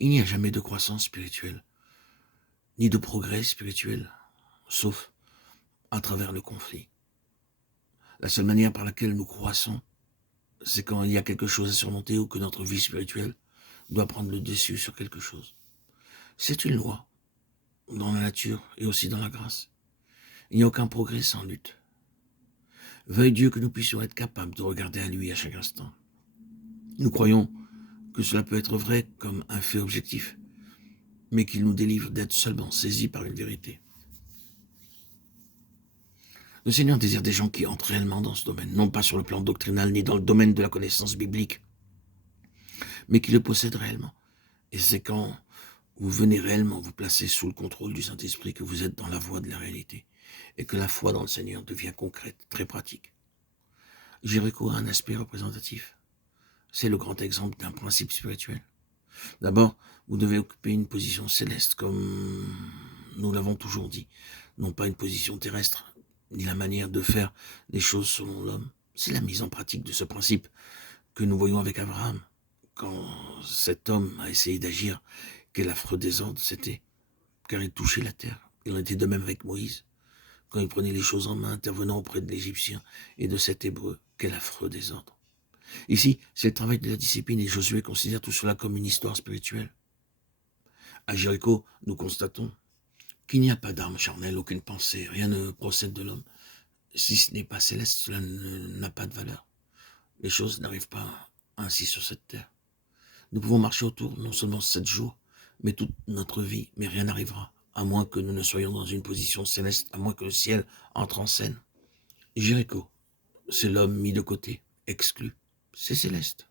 Il n'y a jamais de croissance spirituelle, ni de progrès spirituel, sauf à travers le conflit. La seule manière par laquelle nous croissons, c'est quand il y a quelque chose à surmonter ou que notre vie spirituelle doit prendre le dessus sur quelque chose. C'est une loi, dans la nature et aussi dans la grâce. Il n'y a aucun progrès sans lutte. Veuille Dieu que nous puissions être capables de regarder à lui à chaque instant. Nous croyons que cela peut être vrai comme un fait objectif, mais qu'il nous délivre d'être seulement saisis par une vérité. Le Seigneur désire des gens qui entrent réellement dans ce domaine, non pas sur le plan doctrinal ni dans le domaine de la connaissance biblique, mais qui le possèdent réellement. Et c'est quand vous venez réellement vous placer sous le contrôle du Saint-Esprit que vous êtes dans la voie de la réalité et que la foi dans le Seigneur devient concrète, très pratique. Jéricho a un aspect représentatif. C'est le grand exemple d'un principe spirituel. D'abord, vous devez occuper une position céleste, comme nous l'avons toujours dit, non pas une position terrestre, ni la manière de faire les choses selon l'homme. C'est la mise en pratique de ce principe que nous voyons avec Abraham. Quand cet homme a essayé d'agir, quel affreux désordre c'était, car il touchait la terre. Il en était de même avec Moïse, quand il prenait les choses en main, intervenant auprès de l'Égyptien et de cet Hébreu. Quel affreux désordre. Ici, c'est le travail de la discipline et Josué considère tout cela comme une histoire spirituelle. À Jéricho, nous constatons qu'il n'y a pas d'arme charnelle, aucune pensée, rien ne procède de l'homme. Si ce n'est pas céleste, cela n'a pas de valeur. Les choses n'arrivent pas ainsi sur cette terre. Nous pouvons marcher autour non seulement 7 jours, mais toute notre vie, mais rien n'arrivera, à moins que nous ne soyons dans une position céleste, à moins que le ciel entre en scène. Jéricho, c'est l'homme mis de côté, exclu, c'est céleste.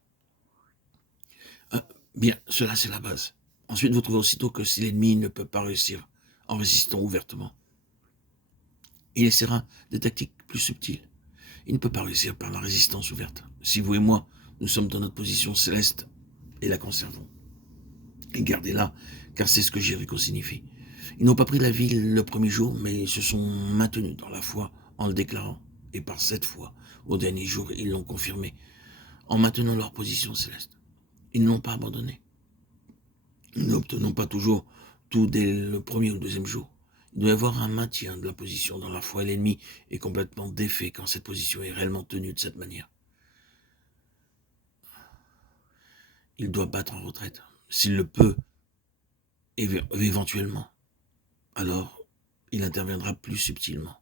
Bien, cela c'est la base. Ensuite, vous trouvez aussitôt que si l'ennemi ne peut pas réussir en résistant ouvertement, il essaiera des tactiques plus subtiles. Il ne peut pas réussir par la résistance ouverte. Si vous et moi, nous sommes dans notre position céleste et la conservons. Et gardez-la, car c'est ce que Jéricho signifie. Ils n'ont pas pris la ville le premier jour, mais ils se sont maintenus dans la foi en le déclarant. Et par cette foi, au dernier jour, ils l'ont confirmé, en maintenant leur position céleste. Ils ne l'ont pas abandonné. Nous n'obtenons pas toujours tout dès le premier ou le deuxième jour. Il doit y avoir un maintien de la position dans la foi et l'ennemi est complètement défait quand cette position est réellement tenue de cette manière. Il doit battre en retraite. S'il le peut, éventuellement, alors il interviendra plus subtilement.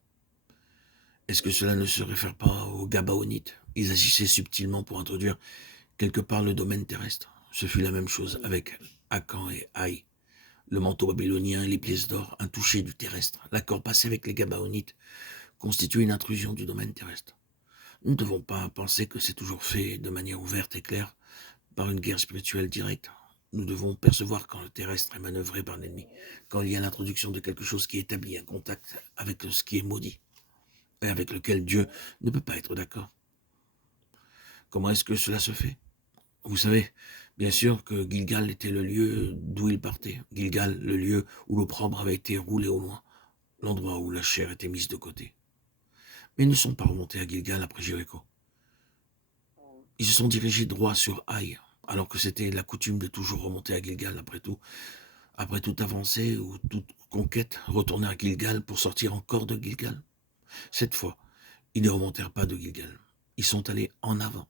Est-ce que cela ne se réfère pas aux Gabaonites? Ils agissaient subtilement pour introduire quelque part le domaine terrestre. Ce fut la même chose avec Akan et Haï. Le manteau babylonien et les pièces d'or, un toucher du terrestre. L'accord passé avec les Gabaonites constitue une intrusion du domaine terrestre. Nous ne devons pas penser que c'est toujours fait de manière ouverte et claire par une guerre spirituelle directe. Nous devons percevoir quand le terrestre est manœuvré par l'ennemi, quand il y a l'introduction de quelque chose qui établit un contact avec ce qui est maudit et avec lequel Dieu ne peut pas être d'accord. Comment est-ce que cela se fait? Vous savez, bien sûr que Gilgal était le lieu d'où il partait. Gilgal, le lieu où l'opprobre avait été roulé au loin, l'endroit où la chair était mise de côté. Mais ils ne sont pas remontés à Gilgal après Jéricho. Ils se sont dirigés droit sur Haï, alors que c'était la coutume de toujours remonter à Gilgal après tout. Après toute avancée ou toute conquête, retourner à Gilgal pour sortir encore de Gilgal. Cette fois, ils ne remontèrent pas de Gilgal. Ils sont allés en avant.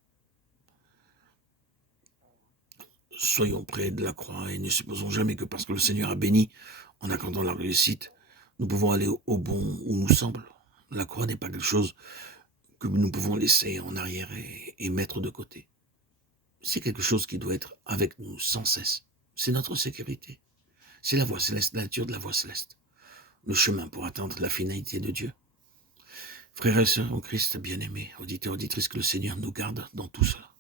Soyons près de la croix et ne supposons jamais que parce que le Seigneur a béni, en accordant la réussite, nous pouvons aller au bon où nous semble. La croix n'est pas quelque chose que nous pouvons laisser en arrière et mettre de côté. C'est quelque chose qui doit être avec nous sans cesse. C'est notre sécurité. C'est la voie céleste, la nature de la voie céleste. Le chemin pour atteindre la finalité de Dieu. Frères et sœurs en Christ bien-aimés, auditeurs, auditrices, que le Seigneur nous garde dans tout cela.